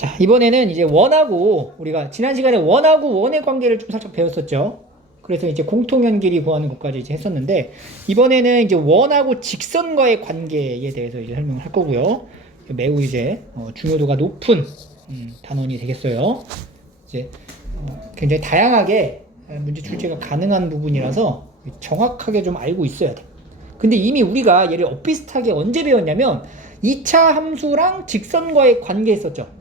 자, 이번에는 이제 원하고 우리가 지난 시간에 원하고 원의 관계를 좀 살짝 배웠었죠. 그래서 이제 공통연길이 구하는 것까지 이제 했었는데 이번에는 이제 원하고 직선과의 관계에 대해서 이제 설명을 할 거고요. 매우 이제 중요도가 높은 단원이 되겠어요. 이제 굉장히 다양하게 문제 출제가 가능한 부분이라서 정확하게 좀 알고 있어야 돼. 근데 이미 우리가 얘를 엇비슷하게 언제 배웠냐면 2차 함수랑 직선과의 관계 했었죠.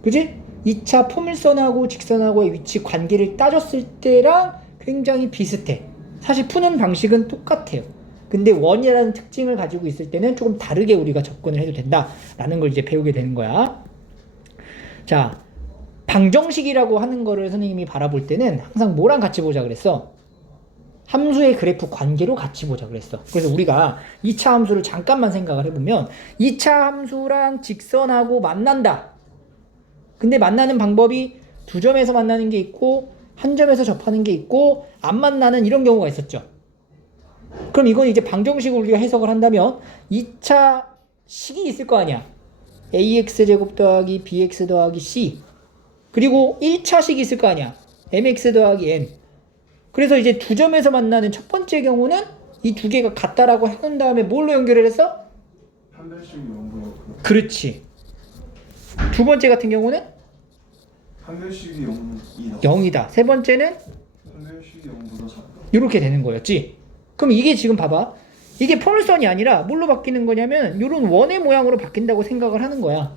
그지? 2차 포물선하고 직선하고의 위치 관계를 따졌을 때랑 굉장히 비슷해. 사실 푸는 방식은 똑같아요. 근데 원이라는 특징을 가지고 있을 때는 조금 다르게 우리가 접근을 해도 된다라는 걸 이제 배우게 되는 거야. 자, 방정식이라고 하는 거를 선생님이 바라볼 때는 항상 뭐랑 같이 보자 그랬어? 함수의 그래프 관계로 같이 보자 그랬어. 그래서 우리가 2차 함수를 잠깐만 생각을 해보면 2차 함수랑 직선하고 만난다. 근데 만나는 방법이 두 점에서 만나는 게 있고 한 점에서 접하는 게 있고 안 만나는 이런 경우가 있었죠. 그럼 이건 이제 방정식을 우리가 해석을 한다면 2차 식이 있을 거 아니야. ax제곱 더하기 bx 더하기 c 그리고 1차 식이 있을 거 아니야. mx 더하기 n. 그래서 이제 두 점에서 만나는 첫 번째 경우는 이 두 개가 같다라고 해놓은 다음에 뭘로 연결을 했어? 판별식이 0보다 그렇지. 두 번째 같은 경우는 판별식이 0이다. 0이다. 세 번째는 판별식이 0보다 작다. 이렇게 되는 거였지. 그럼 이게 지금 봐봐. 이게 포물선이 아니라 뭘로 바뀌는 거냐면 이런 원의 모양으로 바뀐다고 생각을 하는 거야.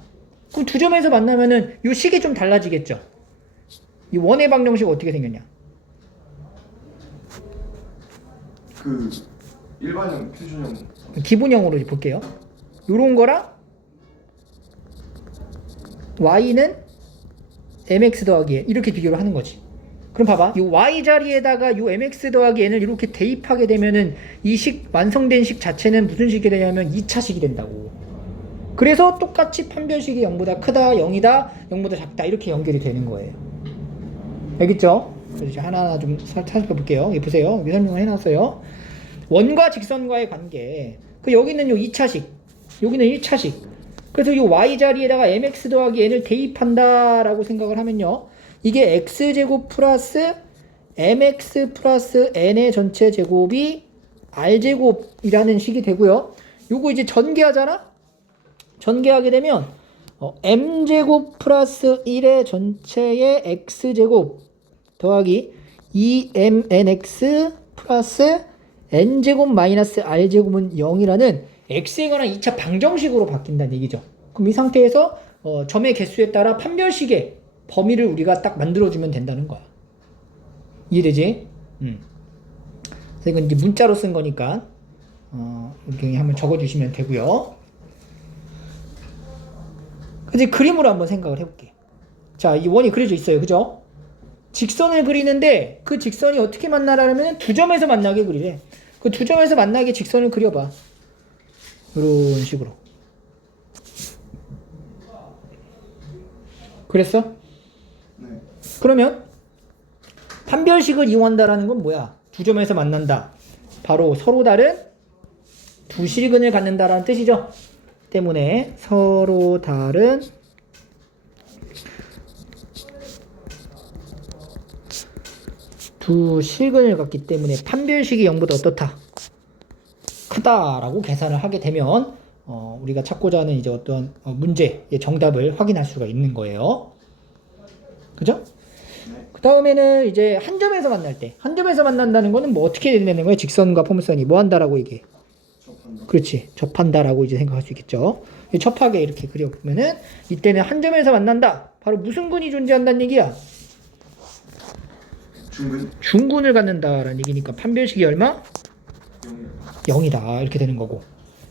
그럼 두 점에서 만나면은 이 식이 좀 달라지겠죠. 이 원의 방정식 어떻게 생겼냐? 그 일반형, 표준형. 기본형으로 볼게요. 요런 거랑 y는 mx 더하기 n 이렇게 비교를 하는 거지. 그럼 봐봐. 이 y 자리에다가 이 mx 더하기 n을 이렇게 대입하게 되면은 이 식, 완성된 식 자체는 무슨 식이 되냐면 2차 식이 된다고. 그래서 똑같이 판별식이 0보다 크다, 0이다, 0보다 작다 이렇게 연결이 되는 거예요. 알겠죠? 그래서 이제 하나하나 좀 살펴볼게요. 여기 보세요. 여기 설명을 해놨어요. 원과 직선과의 관계. 그 여기는 요 2차식, 여기는 1차식. 그래서 이 y 자리에다가 mx 더하기 n을 대입한다라고 생각을 하면요. 이게 x제곱 플러스 mx 플러스 n의 전체 제곱이 r제곱이라는 식이 되고요. 요거 이제 전개하잖아? 전개하게 되면 m제곱 플러스 1의 전체의 x제곱 더하기 2mnx 플러스 n제곱 마이너스 r제곱은 0이라는 x에 관한 2차 방정식으로 바뀐다는 얘기죠. 그럼 이 상태에서 점의 개수에 따라 판별식의 범위를 우리가 딱 만들어주면 된다는 거야. 이해되지? 그래서 이건 이제 문자로 쓴 거니까 이렇게 한번 적어주시면 되고요. 이제 그림으로 한번 생각을 해볼게. 자, 이 원이 그려져 있어요. 그죠? 직선을 그리는데 그 직선이 어떻게 만나라면 두 점에서 만나게 그리래. 그 두 점에서 만나게 직선을 그려봐. 이런 식으로. 그랬어? 네. 그러면 판별식을 이용한다라는 건 뭐야? 두 점에서 만난다. 바로 서로 다른 두 실근을 갖는다라는 뜻이죠. 때문에 서로 다른 두 실근을 갖기 때문에 판별식이 0보다 어떻다? 크다라고 계산을 하게 되면 우리가 찾고자 하는 이제 어떤 문제의 정답을 확인할 수가 있는 거예요. 그죠? 네. 그 다음에는 이제 한 점에서 만날 때, 한 점에서 만난다는 거는 뭐 어떻게 되는 거예요? 직선과 포물선이 뭐 한다라고 이게? 접한다. 그렇지. 접한다라고 이제 생각할 수 있겠죠. 접하게 이렇게 그려보면은 이때는 한 점에서 만난다. 바로 무슨 근이 존재한다는 얘기야? 중근 중근을 갖는다라는 얘기니까 판별식이 얼마? 0. 0이다. 이렇게 되는 거고.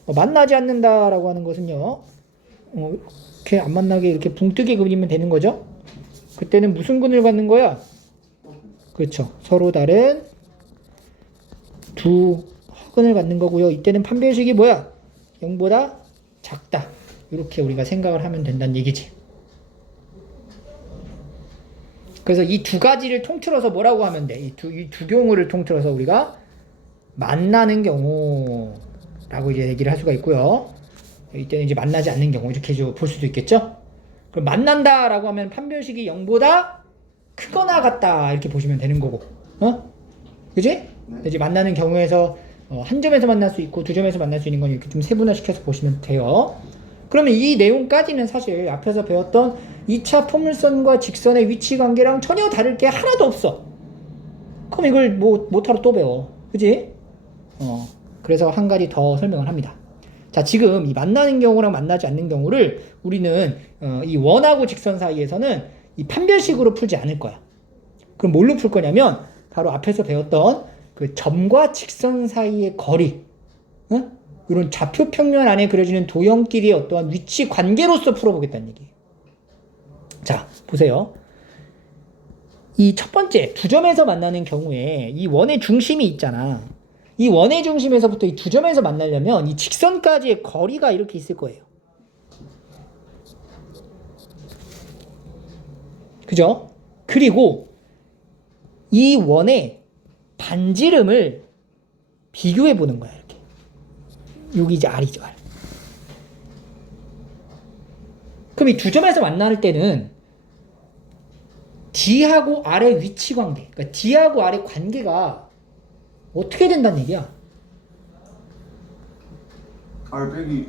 만나지 않는다라고 하는 것은요. 이렇게 안 만나게 이렇게 붕뜨게 그리면 되는 거죠. 그때는 무슨 근을 갖는 거야? 그렇죠. 서로 다른 두 허근을 갖는 거고요. 이때는 판별식이 뭐야? 0보다 작다. 이렇게 우리가 생각을 하면 된다는 얘기지. 그래서 이 두 가지를 통틀어서 뭐라고 하면 돼? 이 두 경우를 통틀어서 우리가 만나는 경우라고 이제 얘기를 할 수가 있고요. 이때는 이제 만나지 않는 경우 이렇게 볼 수도 있겠죠. 그럼 만난다라고 하면 판별식이 0보다 크거나 같다 이렇게 보시면 되는 거고, 그지? 네. 이제 만나는 경우에서 한 점에서 만날 수 있고 두 점에서 만날 수 있는 건 이렇게 좀 세분화시켜서 보시면 돼요. 그러면 이 내용까지는 사실 앞에서 배웠던 2차 포물선과 직선의 위치 관계랑 전혀 다를 게 하나도 없어. 그럼 이걸 뭐 못하러 또 배워, 그지? 그래서 한 가지 더 설명을 합니다. 자, 지금 이 만나는 경우랑 만나지 않는 경우를 우리는 이 원하고 직선 사이에서는 이 판별식으로 풀지 않을 거야. 그럼 뭘로 풀 거냐면 바로 앞에서 배웠던 그 점과 직선 사이의 거리, 이런 좌표 평면 안에 그려지는 도형끼리의 어떠한 위치 관계로서 풀어보겠다는 얘기예요. 자, 보세요. 이 첫 번째 두 점에서 만나는 경우에 이 원의 중심이 있잖아. 이 원의 중심에서부터 이 두 점에서 만나려면 이 직선까지의 거리가 이렇게 있을 거예요. 그죠? 그리고 이 원의 반지름을 비교해 보는 거야, 이렇게. 여기 이제 R이죠, R. 그럼 이 두 점에서 만날 때는 D하고 R의 위치 관계, 그러니까 D하고 R의 관계가 어떻게 된다는 얘기야? R 빼기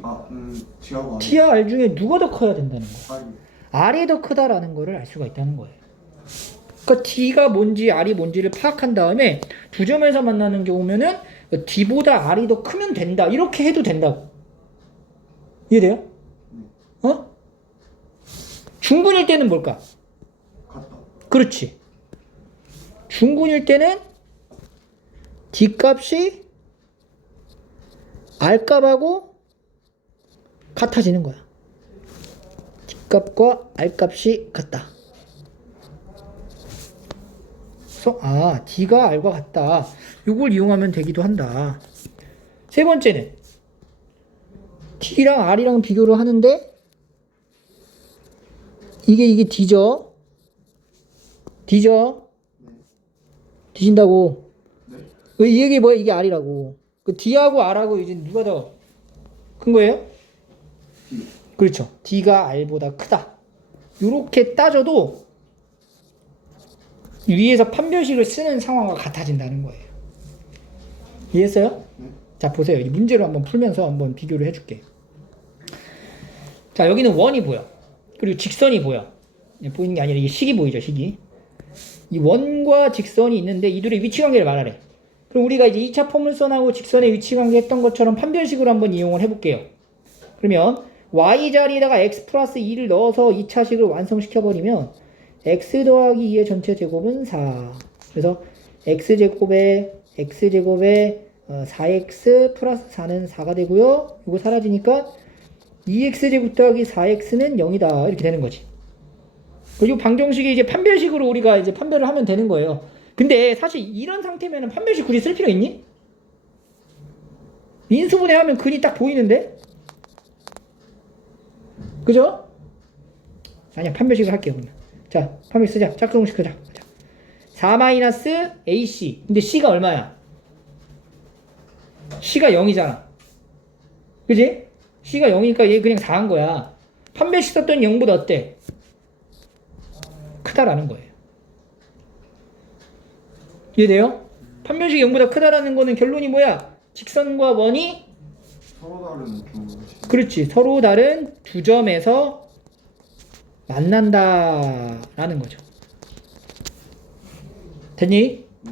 T하고 R. T와 R 중에 누가 더 커야 된다는 거야? R이. R이 더 크다라는 거를 알 수가 있다는 거예요. 그러니까 D가 뭔지 R이 뭔지를 파악한 다음에 두 점에서 만나는 경우면은 D보다 R이 더 크면 된다. 이렇게 해도 된다고. 이해돼요? 중근일 때는 뭘까? 같다. 그렇지. 중근일 때는 D 값이 R 값하고 같아지는 거야. D 값과 R 값이 같다. 그래서 D가 R과 같다. 이걸 이용하면 되기도 한다. 세 번째는 T랑 R이랑 비교를 하는데 이게 D죠? D죠? D신다고. 네. 이게 뭐야? 이게 R이라고. 그 D하고 R하고 이제 누가 더 큰 거예요? D. 그렇죠. D가 R보다 크다. 이렇게 따져도 위에서 판별식을 쓰는 상황과 같아진다는 거예요. 이해했어요? 네. 자, 보세요. 이 문제를 한번 풀면서 한번 비교를 해줄게. 자, 여기는 원이 보여. 그리고 직선이 보여. 보이는 게 아니라 이게 식이 보이죠, 식이. 이 원과 직선이 있는데 이들의 위치 관계를 말하래. 그럼 우리가 이제 2차 포물선하고 직선의 위치 관계 했던 것처럼 판별식으로 한번 이용을 해볼게요. 그러면 y 자리에다가 x 플러스 2를 넣어서 2차식을 완성시켜버리면 x 더하기 2의 전체 제곱은 4. 그래서 x제곱에 4x 플러스 4는 4가 되고요. 이거 사라지니까 2x제곱 더하기 4x는 0이다. 이렇게 되는 거지. 그리고 방정식이 이제 판별식으로 우리가 이제 판별을 하면 되는 거예요. 근데 사실 이런 상태면은 판별식 굳이 쓸 필요 있니? 인수분해하면 근이 딱 보이는데? 그죠? 아니야, 판별식을 할게요, 그러면. 자, 판별식 쓰자. 짝수공식 쓰자. 4-AC. 근데 C가 얼마야? C가 0이잖아. 그지? C가 0이니까 얘 그냥 4한 거야. 판별식 썼더니 0보다 어때? 크다라는 거예요. 이해돼요? 판별식이 0보다 크다라는 거는 결론이 뭐야? 직선과 원이 서로 다른 두 것이. 그렇지. 서로 다른 두 점에서 만난다라는 거죠. 됐니? 네.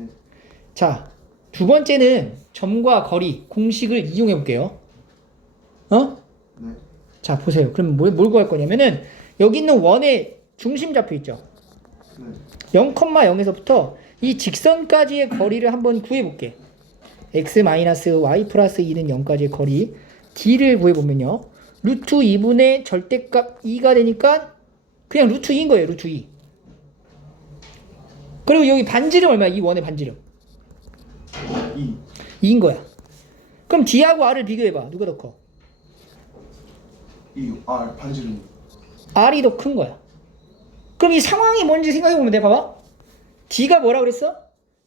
자, 두 번째는 점과 거리, 공식을 이용해 볼게요. 네. 자, 보세요. 그럼 뭘 구할 거냐면은 여기 있는 원의 중심 좌표 있죠? 네. 0,0에서부터 이 직선까지의 거리를 한번 구해볼게. x-y 플러스 2는 0까지의 거리 d를 구해보면요. 루트 2분의 절대값 2가 되니까 그냥 루트 2인 거예요. 루트 2. 그리고 여기 반지름 얼마야? 이 원의 반지름 2. 2인 거야. 그럼 d하고 r을 비교해봐. 누가 더 커? 2. R 반지름. r이 더 큰 거야. 그럼 이 상황이 뭔지 생각해보면 돼. 봐봐. d가 뭐라 그랬어?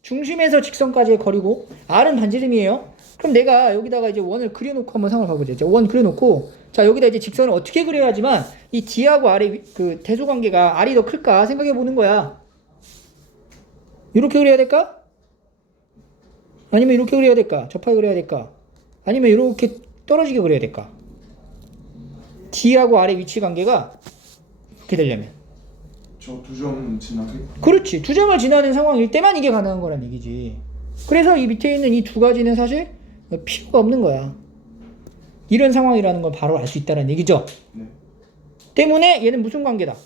중심에서 직선까지의 거리고 r은 반지름이에요. 그럼 내가 여기다가 이제 원을 그려놓고 한번 상을 봐보자. 이제 원 그려놓고 자 여기다 이제 직선을 어떻게 그려야지만 이 D하고 R의 그 대소관계가 R이 더 클까 생각해 보는 거야. 이렇게 그려야 될까? 아니면 이렇게 그려야 될까? 접하게 그려야 될까? 아니면 이렇게 떨어지게 그려야 될까? D하고 R의 위치 관계가 이렇게 되려면 저 두 점 지나게. 그렇지. 두 점을 지나는 상황일 때만 이게 가능한 거란 얘기지. 그래서 이 밑에 있는 이 두 가지는 사실 필요가 없는 거야. 이런 상황이라는 걸 바로 알 수 있다는 얘기죠. 네. 때문에 얘는 무슨 관계다?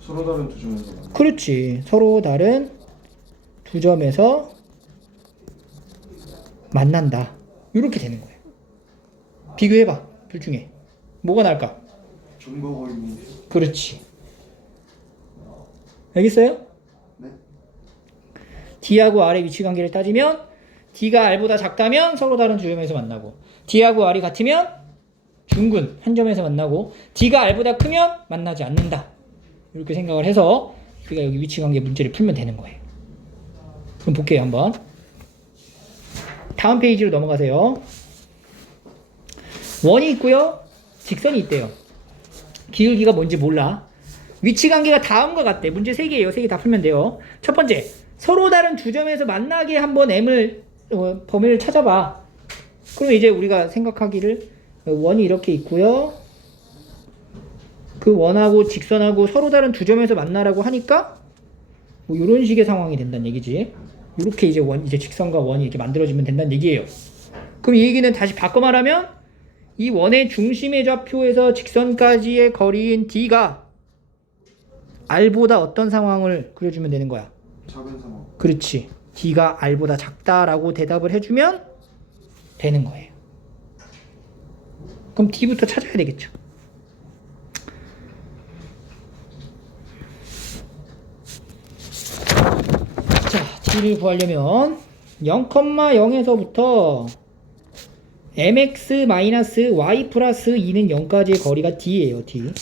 서로 다른 두 점에서 만나. 그렇지. 서로 다른 두 점에서 만난다. 이렇게 되는 거예요. 비교해봐. 둘 중에. 뭐가 나을까? 점과 거리. 그렇지. 알겠어요? 네. D하고 R의 위치 관계를 따지면 D가 R보다 작다면 서로 다른 두 점에서 만나고 D하고 R이 같으면 중근 한 점에서 만나고 D가 R보다 크면 만나지 않는다. 이렇게 생각을 해서 우리가 여기 위치 관계 문제를 풀면 되는 거예요. 그럼 볼게요 한번. 다음 페이지로 넘어가세요. 원이 있고요. 직선이 있대요. 기울기가 뭔지 몰라. 위치 관계가 다음과 같대. 문제 3개예요. 3개 다 풀면 돼요. 첫 번째, 서로 다른 두 점에서 만나게 한번 M을 범위를 찾아봐. 그럼 이제 우리가 생각하기를 원이 이렇게 있고요. 그 원하고 직선하고 서로 다른 두 점에서 만나라고 하니까 뭐 이런 식의 상황이 된다는 얘기지. 이렇게 이제 이제 직선과 원이 이렇게 만들어지면 된다는 얘기예요. 그럼 이 얘기는 다시 바꿔 말하면 이 원의 중심의 좌표에서 직선까지의 거리인 D가 R보다 어떤 상황을 그려주면 되는 거야? 작은 상황. 그렇지. D가 R보다 작다라고 대답을 해주면 되는 거예요. 그럼 D부터 찾아야 되겠죠. 자, D를 구하려면 0,0에서부터 mx-y 플러스 2는 0까지의 거리가 D예요. D.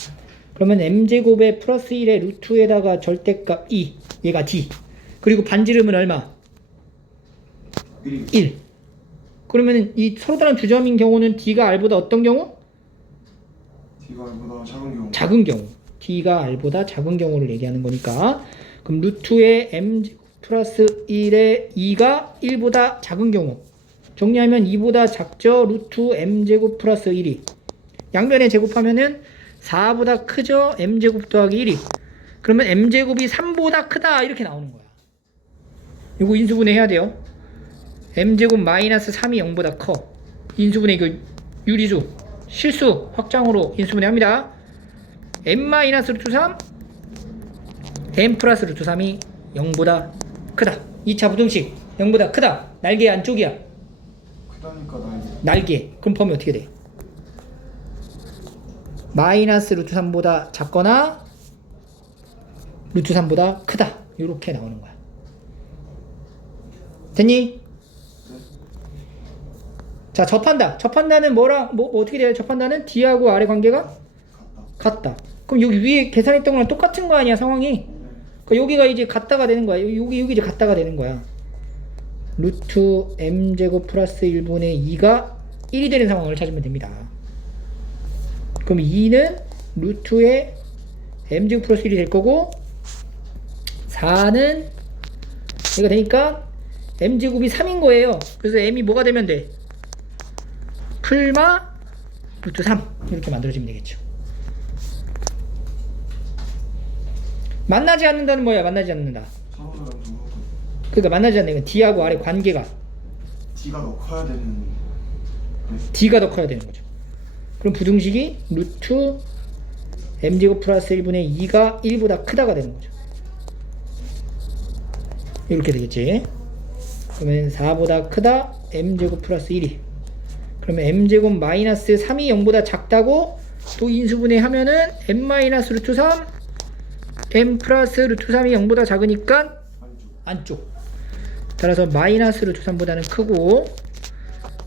그러면 m제곱에 플러스 1에 루트에다가 절대값 2 얘가 D 그리고 반지름은 얼마? 1 그러면 이 서로 다른 두 점인 경우는 D가 R보다 어떤 경우? D가 R보다 작은 경우. 작은 경우 D가 R보다 작은 경우를 얘기하는 거니까 그럼 루트에 m제곱 플러스 1에 2가 1보다 작은 경우 정리하면 2보다 작죠? 루트 m제곱 플러스 1이 양변에 제곱하면은 4보다 크죠? m제곱 더하기 1이 그러면 m제곱이 3보다 크다 이렇게 나오는 거야. 이거 인수분해 해야 돼요. m제곱 마이너스 3이 0보다 커. 인수분해 이거 유리수 실수 확장으로 인수분해 합니다. m 마이너스 루트 3 m 플러스 루트 3이 0보다 크다. 2차 부등식 0보다 크다. 날개 안쪽이야. 크다니까 날개. 날개. 그럼 범위 어떻게 돼? 마이너스 루트 3보다 작거나 루트 3보다 크다. 이렇게 나오는 거야. 됐니? 자, 접한다. 접한다는 뭐랑 뭐 어떻게 돼요? 접한다는 D하고 R의 관계가 같다. 그럼 여기 위에 계산했던 거랑 똑같은 거 아니야, 상황이? 그러니까 여기가 이제 같다가 되는 거야. 여기 이제 같다가 되는 거야. 루트 m제곱 플러스 1분의 2가 1이 되는 상황을 찾으면 됩니다. 그럼 2는 루트에 m제곱 플러스 1이 될 거고 4는 얘가 되니까 m제곱이 3인 거예요. 그래서 m이 뭐가 되면 돼? 풀마 루트 3 이렇게 만들어지면 되겠죠. 만나지 않는다는 뭐야? 만나지 않는다. 서로 다른 두 점. 그러니까 만나지 않는 건 D하고 R의 관계가 D가 더 커야 되는. 네. D가 더 커야 되는 거죠. 그럼 부등식이 루트 m제곱 플러스 1분의 2가 1보다 크다가 되는 거죠. 이렇게 되겠지. 그러면 4보다 크다 m제곱 플러스 1이 그러면 m제곱 마이너스 3이 0보다 작다고 또 인수분해 하면은 m 마이너스 루트 3 m 플러스 루트 3이 0보다 작으니까 안쪽 따라서 마이너스 루트 3보다는 크고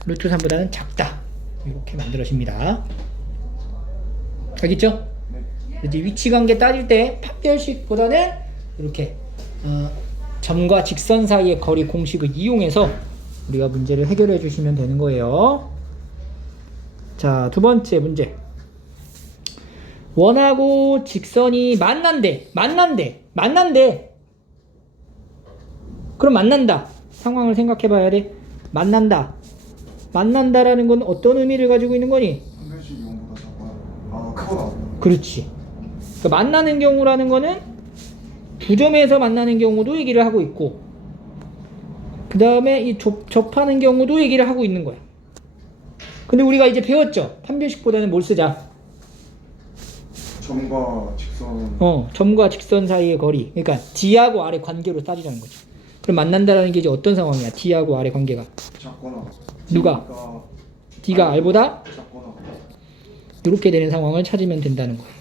루트 3보다는 작다. 이렇게 만들어집니다. 알겠죠? 네. 이제 위치관계 따질 때 판별식보다는 이렇게 점과 직선 사이의 거리 공식을 이용해서 우리가 문제를 해결해 주시면 되는 거예요. 자, 두 번째 문제. 원하고 직선이 만난대. 그럼 만난다. 상황을 생각해 봐야 돼. 만난다라는 건 어떤 의미를 가지고 있는 거니? 상대식 이용보다 작거나 크거나. 그렇지. 그러니까 만나는 경우라는 거는 두 점에서 만나는 경우도 얘기를 하고 있고, 그 다음에 이 접하는 경우도 얘기를 하고 있는 거야. 근데 우리가 이제 배웠죠. 판별식보다는 뭘 쓰자? 점과 직선. 점과 직선 사이의 거리. 그러니까 D하고 R의 관계로 따지자는 거죠. 그럼 만난다라는 게 이제 어떤 상황이야? D하고 R의 관계가. 작거나. 누가? D가 R보다 작거나. 이렇게 되는 상황을 찾으면 된다는 거예요.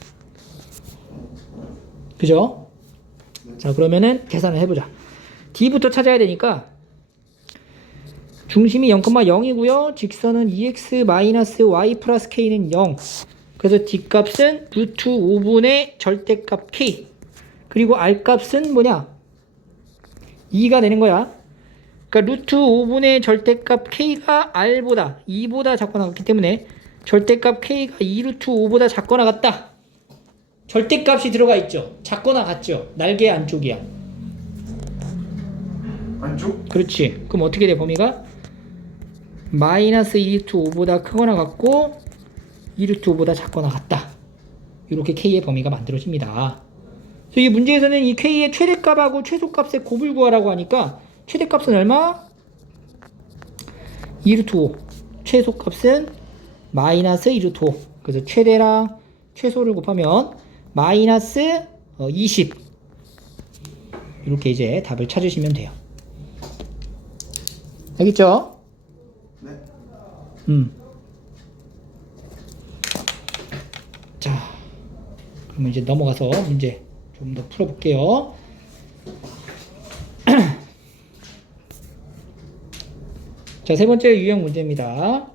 그죠? 자, 그러면은 계산을 해보자. D부터 찾아야 되니까 중심이 0,0이고요. 직선은 2x-y 플러스 k는 0. 그래서 D값은 루트 5분의 절대값 k. 그리고 R값은 뭐냐? 2가 되는 거야. 그러니까 루트 5분의 절대값 k가 R보다 2보다 작거나 같기 때문에 절대값 k가 2 루트 5보다 작거나 같다. 절대값이 들어가 있죠. 작거나 같죠. 날개 안쪽이야. 안쪽? 그렇지. 그럼 어떻게 돼 범위가? 마이너스 2 루트 5보다 크거나 같고 2 루트 5보다 작거나 같다. 이렇게 k의 범위가 만들어집니다. 그래서 이 문제에서는 이 k의 최대값하고 최소값의 곱을 구하라고 하니까 최대값은 얼마? 2 루트 5. 최소값은 마이너스 2 루트 5. 그래서 최대랑 최소를 곱하면 마이너스 20. 이렇게 이제 답을 찾으시면 돼요. 알겠죠? 네. 자, 그러면 이제 넘어가서 문제 좀 더 풀어볼게요. 자, 세 번째 유형 문제입니다.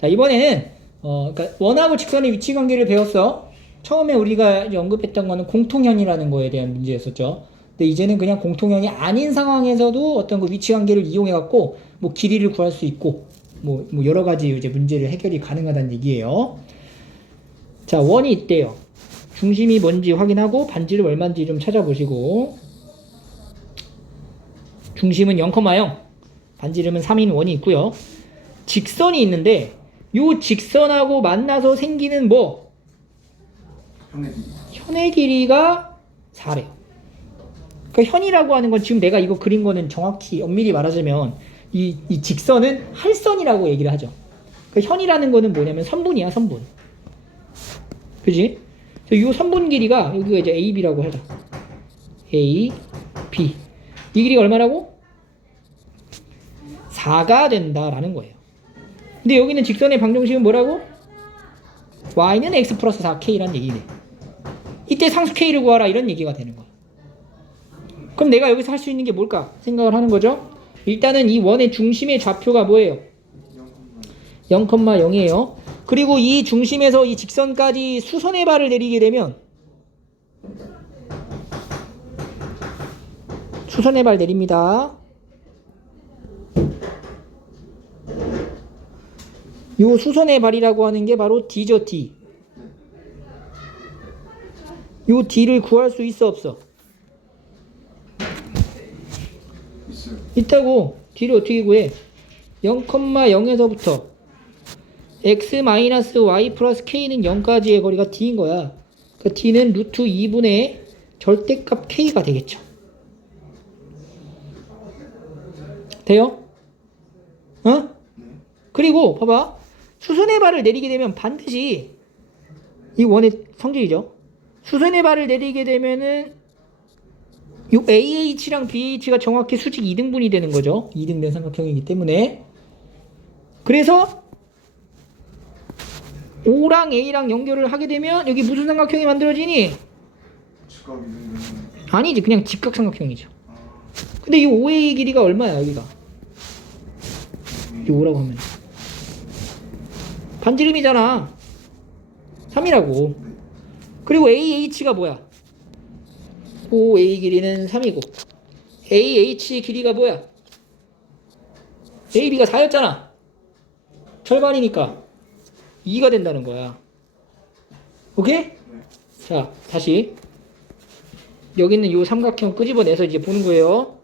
자, 이번에는 그러니까 원하고 직선의 위치 관계를 배웠어. 처음에 우리가 이제 언급했던 거는 공통현이라는 거에 대한 문제였었죠. 근데 이제는 그냥 공통현이 아닌 상황에서도 어떤 그 위치 관계를 이용해 갖고 뭐 길이를 구할 수 있고 뭐 여러 가지 이제 문제를 해결이 가능하다는 얘기예요. 자, 원이 있대요. 중심이 뭔지 확인하고 반지름 얼마인지 좀 찾아보시고, 중심은 0,0, 반지름은 3인 원이 있고요. 직선이 있는데 요 직선하고 만나서 생기는 뭐? 현의 길이. 현의 길이가 4래요. 그러니까 현이라고 하는 건 지금 내가 이거 그린 거는 정확히 엄밀히 말하자면 이 직선은 할선이라고 얘기를 하죠. 그러니까 현이라는 거는 뭐냐면 선분이야, 선분. 그지? 이 선분 길이가 여기가 이제 AB라고 하자. A, B. 이 길이가 얼마라고? 4가 된다라는 거예요. 근데 여기는 직선의 방정식은 뭐라고? y는 x 플러스 4k란 얘기네. 이때 상수 k를 구하라 이런 얘기가 되는 거야. 그럼 내가 여기서 할 수 있는 게 뭘까 생각을 하는 거죠. 일단은 이 원의 중심의 좌표가 뭐예요? 0,0이에요. 그리고 이 중심에서 이 직선까지 수선의 발을 내리게 되면 수선의 발 내립니다. 요 수선의 발이라고 하는 게 바로 D죠, D. 요 D를 구할 수 있어, 없어? 있어요. 있다고. D를 어떻게 구해? 0,0에서부터 x-y 플러스 k는 0까지의 거리가 D인 거야. 그 D는 루트 2분의 절대값 K가 되겠죠. 돼요? 어? 그리고 봐봐. 수선의 발을 내리게 되면 반드시 이 원의 성질이죠. 수선의 발을 내리게 되면은 이 AH랑 BH가 정확히 수직 2등분이 되는 거죠. 2등변 삼각형이기 때문에. 그래서 O랑 A랑 연결을 하게 되면 여기 무슨 삼각형이 만들어지니? 직각 이등변. 아니지, 그냥 직각삼각형이죠. 근데 이 OA 길이가 얼마야 여기가? 이 O라고 하면 반지름이잖아. 3이라고. 그리고 AH가 뭐야? OA 길이는 3이고 AH 길이가 뭐야? A, B가 4였잖아. 절반이니까 2가 된다는 거야. 오케이? 자, 다시 여기 있는 요 삼각형 끄집어내서 이제 보는 거예요.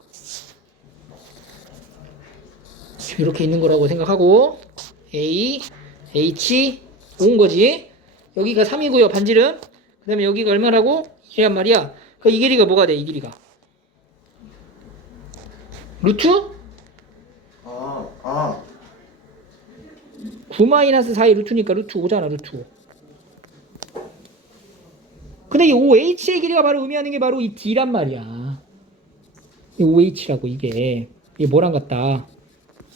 이렇게 있는 거라고 생각하고 A, H 온 거지. 여기가 3이고요. 반지름. 그 다음에 여기가 얼마라고? 1이란 말이야. 그러니까 이 길이가 뭐가 돼? 이 길이가 루트? 9-4의 루트니까 루트 5잖아. 루트 5. 근데 이 OH의 길이가 바로 의미하는 게 바로 이 D란 말이야. 이 OH라고 이게 뭐랑 같다?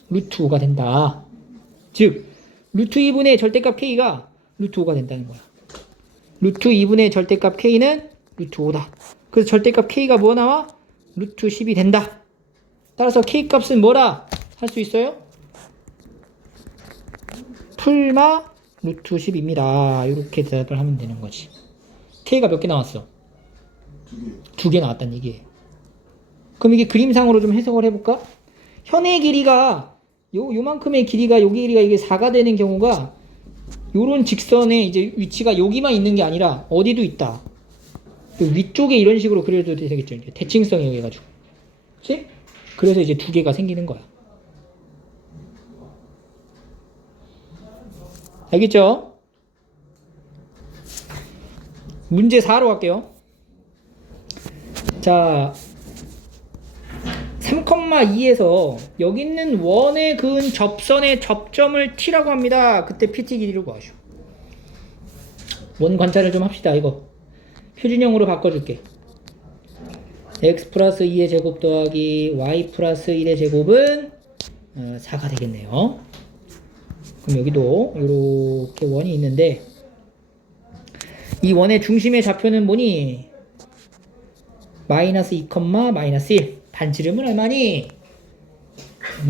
루트 5가 된다. 즉 루트 2분의 절대값 K가 루트 5가 된다는 거야. 루트 2분의 절대값 K는 루트 5다. 그래서 절대값 K가 뭐 나와? 루트 10이 된다. 따라서 K 값은 뭐라 할 수 있어요? 풀마 루트 10입니다. 이렇게 대답을 하면 되는 거지. K가 몇 개 나왔어? 2개 나왔다는 얘기예요. 그럼 이게 그림상으로 좀 해석을 해볼까? 현의 길이가 요만큼의 길이가 여기 길이가 이게 4가 되는 경우가 요런 직선의 이제 위치가 여기만 있는 게 아니라 어디도 있다. 위쪽에 이런 식으로 그려도 되겠죠. 이제 대칭성에 의해 가지고. 그치? 그래서 이제 2개가 생기는 거야. 알겠죠? 문제 4로 갈게요. 자, 3,2에서 여기 있는 원에 그은 접선의 접점을 T라고 합니다. 그때 PT 길이를 구하시오. 원 관찰을 좀 합시다. 이거 표준형으로 바꿔줄게. x 플러스 2의 제곱 더하기 y 플러스 1의 제곱은 4가 되겠네요. 그럼 여기도 이렇게 원이 있는데 이 원의 중심의 좌표는 뭐니? 마이너스 2, 마이너스 1. 반지름은 얼마니?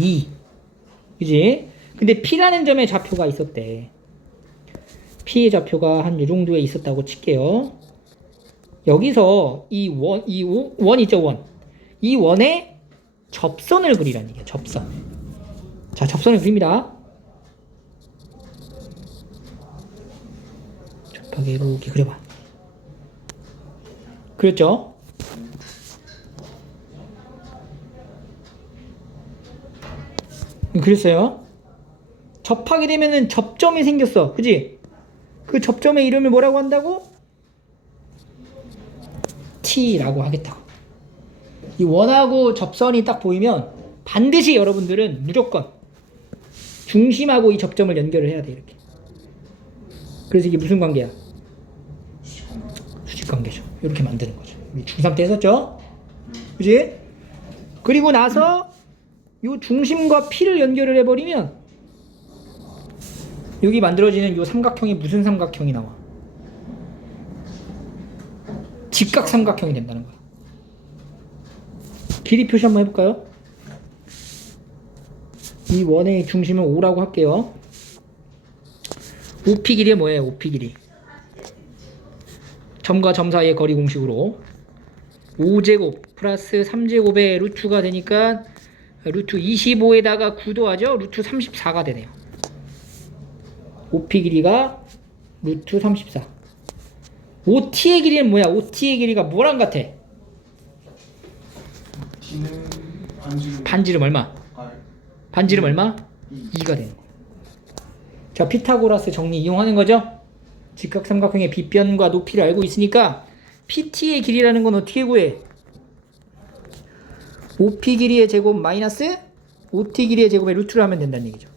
2. 그지? 근데 P라는 점의 좌표가 있었대. P의 좌표가 한 요 정도에 있었다고 칠게요. 여기서 이 원 있죠, 원. 이 원에 접선을 그리라는 얘기야, 접선. 자, 접선을 그립니다. 접하게 이렇게 그려봐. 그렸죠? 그랬어요. 접하게 되면은 접점이 생겼어. 그지? 그 접점의 이름을 뭐라고 한다고? T라고 하겠다고. 이 원하고 접선이 딱 보이면 반드시 여러분들은 무조건 중심하고 이 접점을 연결을 해야 돼. 이렇게. 그래서 이게 무슨 관계야? 수직관계죠. 이렇게 만드는 거죠. 중3 때 했었죠? 그지? 그리고 나서 요 중심과 P를 연결을 해버리면 여기 만들어지는 요 삼각형이 무슨 삼각형이 나와? 직각 삼각형이 된다는 거야. 길이 표시 한번 해볼까요? 이 원의 중심은 5라고 할게요. OP 길이가 뭐예요? OP 길이. 점과 점 사이의 거리 공식으로 5제곱 플러스 3제곱의 루트가 되니까 루트 25에다가 9 더하죠? 루트 34가 되네요. OP 길이가 루트 34. OT의 길이는 뭐야? OT의 길이가 뭐랑 같아? T는 반지름 얼마? 반지름 얼마? 2가 되는 거야. 자, 피타고라스 정리 이용하는 거죠? 직각삼각형의 빗변과 높이를 알고 있으니까 PT의 길이라는 건 어떻게 구해? OP 길이의 제곱 마이너스 OT 길이의 제곱의 루트를 하면 된다는 얘기죠.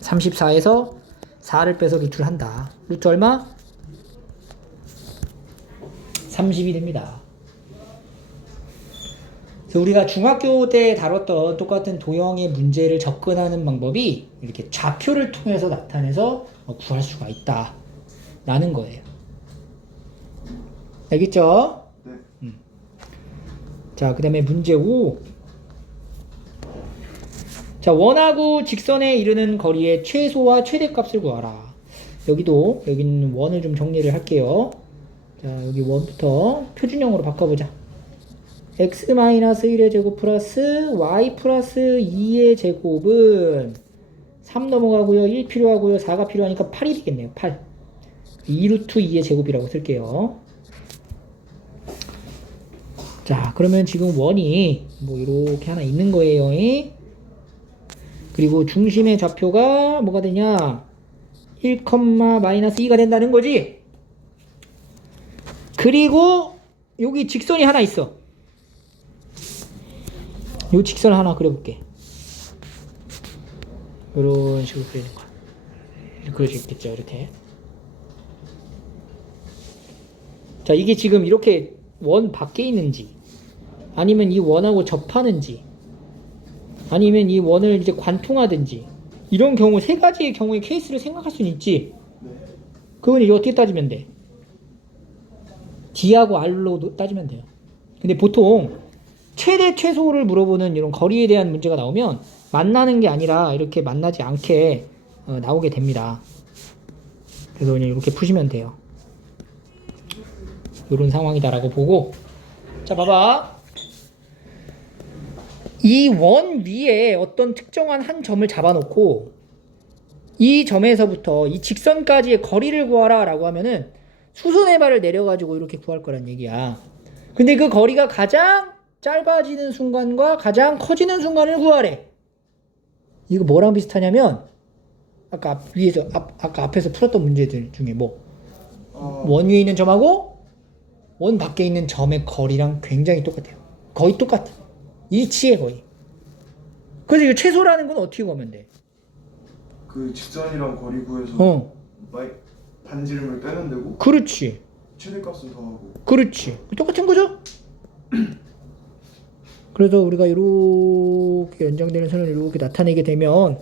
34에서 4를 빼서 루트를 한다. 루트 얼마? 30이 됩니다. 그래서 우리가 중학교 때 다뤘던 똑같은 도형의 문제를 접근하는 방법이 이렇게 좌표를 통해서 나타내서 구할 수가 있다 라는 거예요. 알겠죠? 네. 자, 그 다음에 문제 5. 자, 원하고 직선에 이르는 거리의 최소와 최대값을 구하라. 여기도 여기 있는 원을 좀 정리를 할게요. 자, 여기 원부터 표준형으로 바꿔보자. x-1의 제곱 플러스 y 플러스 2의 제곱은 3 넘어가고요. 1 필요하고요. 4가 필요하니까 8이 되겠네요. 8. 2루트 2의 제곱이라고 쓸게요. 자, 그러면 지금 원이 뭐 이렇게 하나 있는 거예요. 그리고 중심의 좌표가 뭐가 되냐? 1, 마이너스 2가 된다는 거지. 그리고 여기 직선이 하나 있어. 요 직선 하나 그려볼게. 이런 식으로 그리는 거야. 그려져 있겠죠, 이렇게. 자, 이게 지금 이렇게 원 밖에 있는지, 아니면 이 원하고 접하는지, 아니면 이 원을 이제 관통하든지, 이런 경우 세 가지의 경우의 케이스를 생각할 수는 있지. 네. 그건 이제 어떻게 따지면 돼? D하고 R로 따지면 돼요. 근데 보통 최대 최소를 물어보는 이런 거리에 대한 문제가 나오면 만나는 게 아니라 이렇게 만나지 않게 나오게 됩니다. 그래서 그냥 이렇게 푸시면 돼요. 이런 상황이다라고 보고, 자, 봐봐. 이 원 위에 어떤 특정한 한 점을 잡아놓고 이 점에서부터 이 직선까지의 거리를 구하라 라고 하면은 수선의 발을 내려가지고 이렇게 구할 거란 얘기야. 근데 그 거리가 가장 짧아지는 순간과 가장 커지는 순간을 구하래. 이거 뭐랑 비슷하냐면 아까 위에서 아까 앞에서 풀었던 문제들 중에 뭐 원 위에 있는 점하고 원 밖에 있는 점의 거리랑 굉장히 똑같아요. 거의 똑같아. 일치해 거의. 그래서 이거 최소라는 건 어떻게 구하면 돼? 그 직선이랑 거리 구해서 어, 반지름을 빼면 되고 그렇지. 최대값은 더하고. 그렇지. 똑같은 거죠? 그래서 우리가 이렇게 연장되는 선을 이렇게 나타내게 되면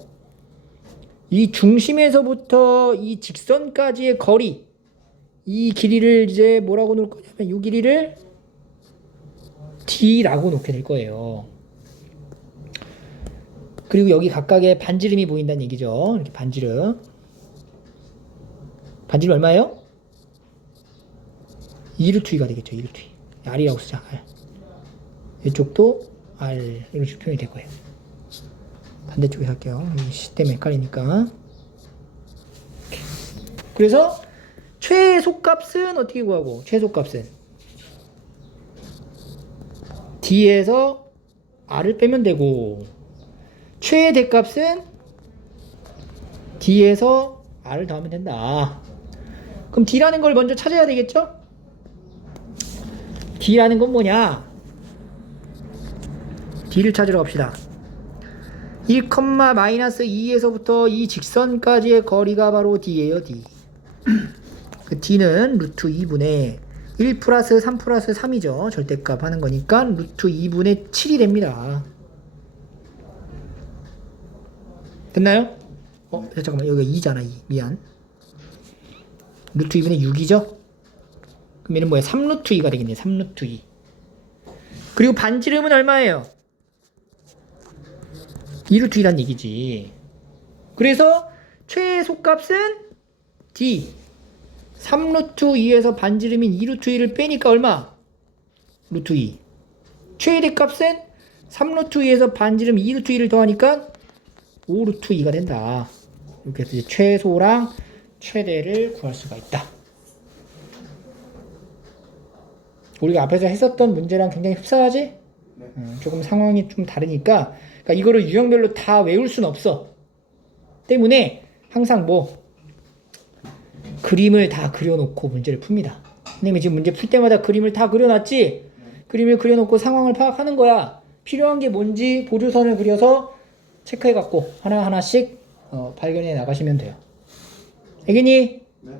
이 중심에서부터 이 직선까지의 거리, 이 길이를 이제 뭐라고 놓을 거냐면 이 길이를 D라고 놓게 될 거예요. 그리고 여기 각각의 반지름이 보인다는 얘기죠. 이렇게 반지름. 반지름 얼마예요? 2루트 2가 되겠죠. 2루트 2. R이라고 쓰자. R. 이쪽도 R. 이런 식으로 표현이 될 거예요. 반대쪽에 할게요. 이 시 때문에 헷갈리니까. 그래서 최소값은 어떻게 구하고? 최소값은 D에서 R을 빼면 되고, 최대값은 D에서 R을 더하면 된다. 그럼 D라는 걸 먼저 찾아야 되겠죠? D라는 건 뭐냐? D를 찾으러 갑시다. 1, 마이너스 2에서부터 이 직선까지의 거리가 바로 D예요. D. 그 D는 루트 2분의 1 플러스 3 플러스 3이죠. 절대값 하는 거니까 루트 2분의 7이 됩니다. 됐나요? 잠깐만, 여기가 2잖아. 2. 미안. 루트 2분의 6이죠? 그럼 얘는 뭐야? 3루트 2가 되겠네. 3루트 2. 그리고 반지름은 얼마예요? 2루트 2란 얘기지. 그래서 최소값은 D. 3루트 2에서 반지름인 2루트 2를 빼니까 얼마? 루트 2. 최대값은 3루트 2에서 반지름 2루트 2를 더하니까 5루트 2가 된다. 이렇게 해서 이제 최소랑 최대를 구할 수가 있다. 우리가 앞에서 했었던 문제랑 굉장히 흡사하지? 네. 조금 상황이 좀 다르니까, 그러니까 이거를 유형별로 다 외울 순 없어. 때문에 항상 뭐 그림을 다 그려놓고 문제를 풉니다. 선생님이 지금 문제 풀 때마다 그림을 다 그려놨지? 그림을 그려놓고 상황을 파악하는 거야. 필요한 게 뭔지 보조선을 그려서 체크해갖고 하나하나씩 발견해 나가시면 돼요. 알겠니? 네.